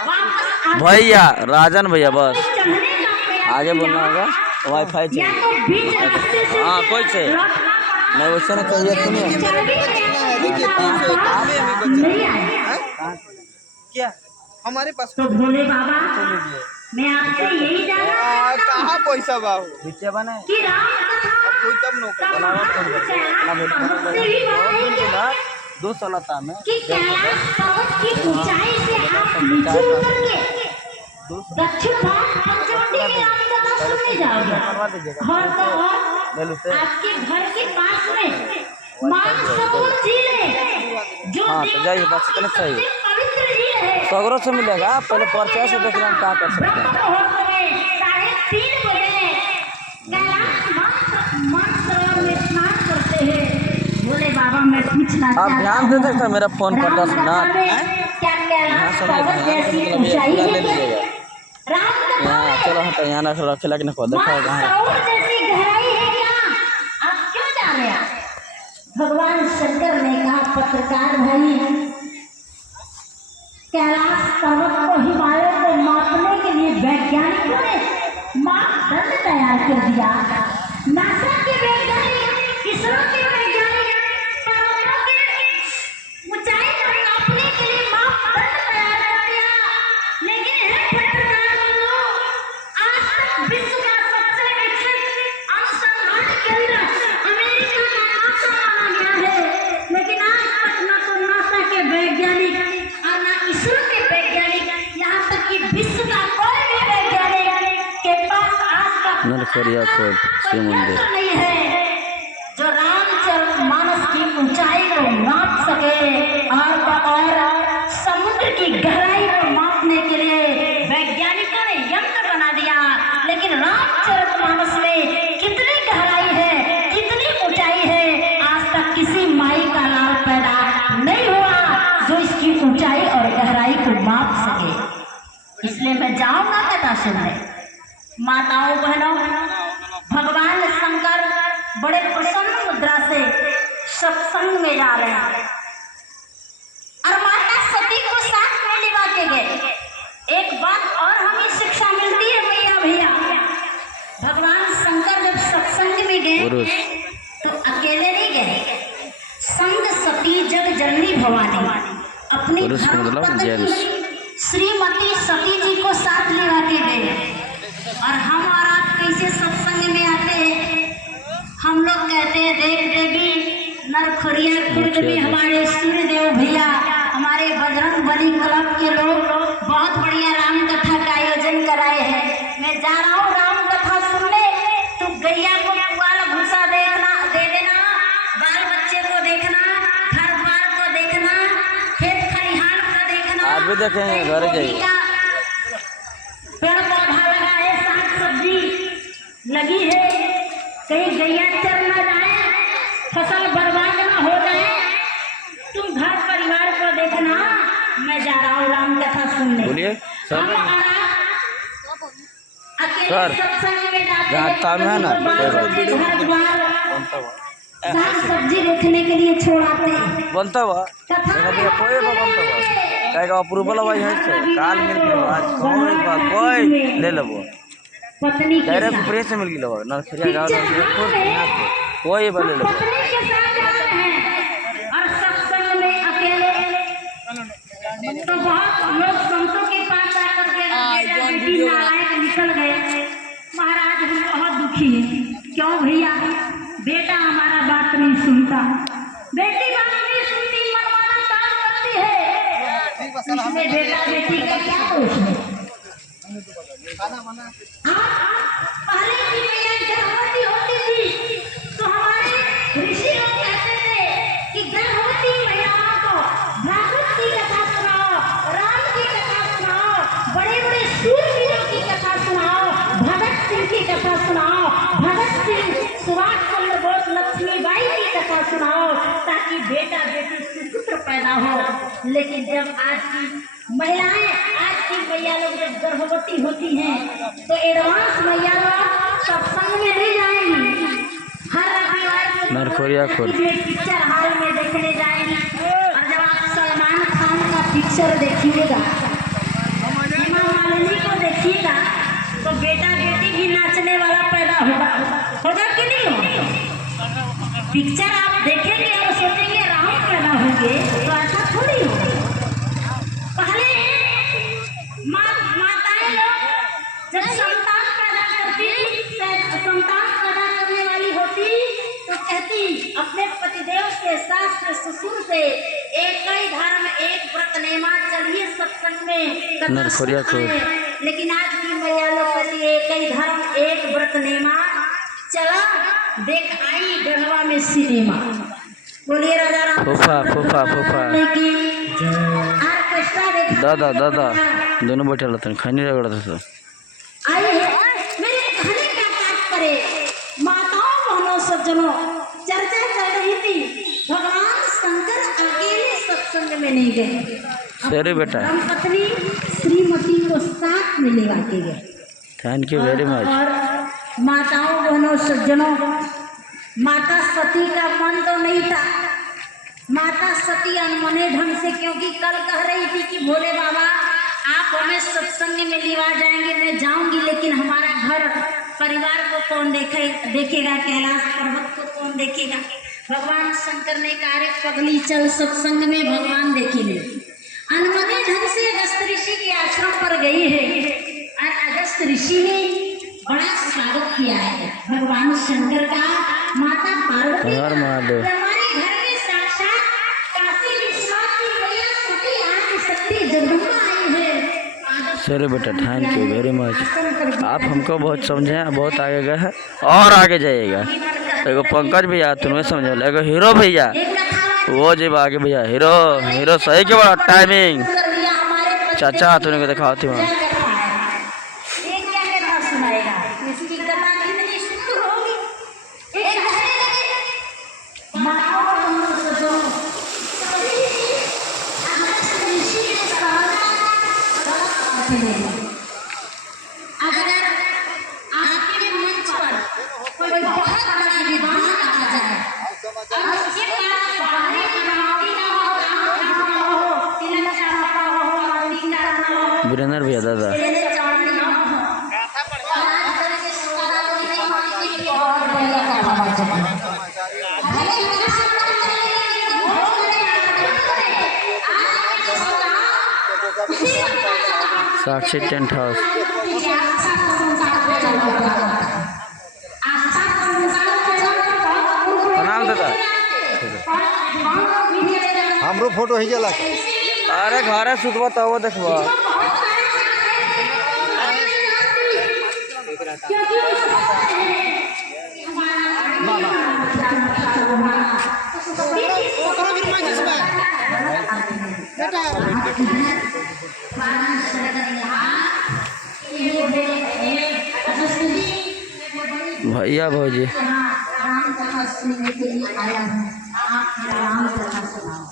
भैया राजन भैया बस आगे बोलना होगा। वाईफाई चाहिए। हाँ कोई से नहीं वैसे ना चाहिए सुनिए क्या हमारे पास तो भोले बाबा मैं आपसे यही जानना कहाँ पैसा बाबू बिटिया बने कि राम कथा कोई तब नो दो सालता में कि कैलाश पर्वत की ऊंचाई से आप नीचे उतर के दक्षिण भारत पंचवटी की राम कथा सुनने जाओगे और तो और आपके घर के पास में मानसरोवर झील है जो हाँ तो जाइए बस इतना चाहिए पवित्र झील है। सगरों से मिलेगा पहले पर्चा से देख हम क्या कर सकते हैं। 3:30 बजे कैलाश मानसरोवर में स्नान करते हैं। भोले बाबा मैं पूछना आप ध्यान दे सकते मेरा फोन पर 10 मिनट क्या कैलाश पर्वत जैसी ऊंचाई है? राम कथा यहाँ चलो हटा यहाँ रखे लगे ना देखा मानसरोवर जैसी गहराई है क्या? आप क्यों जा रहे हैं? भगवान शंकर ने कहा पत्रकार भाई कैलाश पर्वत को हिमालय को मापने के लिए वैज्ञानिकों ने मापदंड तैयार कर दिया। नासा के वैज्ञानिक इसरो के वैज्ञानिक पर्वतों की ऊंचाई को नापने के लिए मापदंड तैयार कर दिया। लेकिन हे पत्रकार बंधु आज तक विश्व का सबसे विकसित अनुसंधान केंद्र अमेरिका का नासा माना गया है। लेकिन आज तक न तो नासा के वैज्ञानिक और न इसरो के वैज्ञानिक यहाँ तक कि विश्व का कोई भी वैज्ञानिक के पास आज तक नरखोरिया खोल शिव मंदिर नहीं है जो रामचरितमानस की ऊंचाई को नाप सके और समुद्र की गहराई को मापने के लिए वैज्ञानिकों ने यंत्र बना दिया। लेकिन रामचरितमानस में कितनी गहराई है कितनी ऊंचाई है आज तक किसी माई का लाल पैदा नहीं हुआ जो इसकी ऊंचाई और गहराई को माप सके। इसलिए मैं जाऊंगा कथा सुनने। माताओं बहनों भगवान शंकर बड़े प्रसन्न मुद्रा से सत्संग में जा रहे हैं और माता सती को साथ में लिवा के गए। एक बात और हमें शिक्षा मिलती है भैया भगवान शंकर जब सत्संग में गए तो अकेले नहीं गए। संग सती जग जननी भवानी अपनी धर्मपत्नी श्रीमती सती जी को साथ लिवा के गए। और हम और आप कैसे सत्संग में आते हैं? हम लोग कहते हैं देव देवी नरखोरिया खुर्द में हमारे सूर्यदेव भैया हमारे बजरंग बली क्लब के लोग बहुत बढ़िया राम कथा का आयोजन कराए हैं। मैं जा रहा हूँ राम कथा सुनने। तो गैया को पुआल भूसा देखना दे देना, बाल बच्चे को देखना, घर द्वार को देखना, खेत खलिहान को देखना। आप भी देखेंगे घर जाइए। पेड़ पौधा लगा है, साग सब्जी लगी है, कहीं गैया चर न जाए, फसल बर्बाद न हो जाए। तुम घर परिवार को देखना। मैं जा रहा हूँ राम कथा सुनने। बोलिए सर सत्संग में जाते जाता में है ना साग सब्जी देखने के लिए छोड़ाते बनता हुआ कोई बनता हुआ कहेगा अप्रूवल भाई है से काल मिल गया आज कोई ले लो पत्नी के डायरेक्ट प्रेस से मिल गया नरखरिया गाँव कोई ले लो पत्नी के साथ जा रहे हैं और सत्संग में अकेले। तो बहुत लोग संतों के पास आकर के बेटी नारायण निकल गए। महाराज हम बहुत दुखी हैं। क्यों भैया? बेटा हमारा बात नहीं सुनता। बेटी बात नहीं सुनती, मनमाना काम करती है। इसमें बेटा बेटी का क्या दोष है? पहले की मैया गर्भवती होती थी तो हमारे ऋषि लोग कहते थे कि गर्भवती महिलाओं को भागवत की कथा सुनाओ, राम की कथा सुनाओ, बड़े बड़े शूरवीरों की कथा सुनाओ, भगत सिंह की कथा सुनाओ, भगत सिंह, सुभाष चंद्र बोस, लक्ष्मीबाई की कथा सुनाओ ताकि बेटा बेटी सुपुत्र पैदा हो। लेकिन जब आज की महिलाएं आज की मैया लोग जब गर्भवती होती हैं तो एडवांस मैया लोग सत्संग में नहीं जाएंगी। हर रविवार नरखोरिया खोल पिक्चर हॉल में देखने जाएंगी। और जब आप सलमान खान का पिक्चर देखिएगा पिक्चर आप देखेंगे और सोचेंगे राम पैदा होंगे, तो ऐसा थोड़ी होगा। पहले माताएं लोग जब संतान पैदा करने वाली होती तो कहती अपने पतिदेव से, सास से, ससुर से एक ही धर्म एक व्रत नेमा चलिए सत्संग में कथा सुनाए। लेकिन आज की मैया लोग कहती एक ही धर्म एक व्रत नेमा चला देख आई गढ़वा में सिनेमा। बोलिए राजा राम फूफा फूफा फूफा दादा दादा दोनों बैठे रहते हैं, खानी रगड़ते थे। आई है मेरे कहने का तात्पर्य, माताओं बहनों सज्जनों, चर्चा चल रही थी भगवान शंकर अकेले सत्संग में नहीं गए, सॉरी बेटा, पत्नी श्रीमती को साथ में लेवा के गए। Thank you very much. और माताओं बहनों सज्जनों, माता सती का मन तो नहीं था, माता सती अनमने ढंग से, क्योंकि कल कह रही थी कि भोले बाबा आप हमें सत्संग में लिवा जाएंगे, मैं जाऊंगी, लेकिन हमारा घर परिवार को कौन देखेगा, कैलाश पर्वत को कौन देखेगा। भगवान शंकर ने कहा रे पगली चल सत्संग में भगवान देखेंगे। अनमने ढंग से अगस्त ऋषि के आश्रम पर गई है और अगस्त ऋषि ने बड़ा स्वागत किया है भगवान शंकर का। माता पार्वती हर महादेव। हमारे घर में साक्षात काशी विश्वनाथ की मैया सती आदि शक्ति जगदम्बा आई है। सॉरी बेटा, थैंक यू वेरी मच। आप हमको बहुत समझे हैं, बहुत आगे गए हैं और आगे जाइएगा। एगो पंकज भैया तुम्हें समझो, एगो हीरो भैया वो जब आगे भैया हीरो हीरो सही के बड़ा टाइमिंग चाचा तूने को दिखाओ थी वहाँ। अगर आपके मंच पर कोई बहुत बड़ा विद्वान आ जाए और उसके पास बाहरी बनावटी ना हो, तिलक चढ़ावा हो, टीका ना हो, वीरेंद्र भैया दादा तेरे चढ़ने ना हो, आज तक के सोना को नहीं मानती कि बहुत बढ़िया कहावा चले। भले ही साक्षी टेंट हाउस। प्रणाम दादा। हमरो फोटो ही जला। अरे घर सुतवा तो देखबा। भैया भौजी राम कथा सुनने के लिए आया हूँ, आप राम कथा सुनाओ।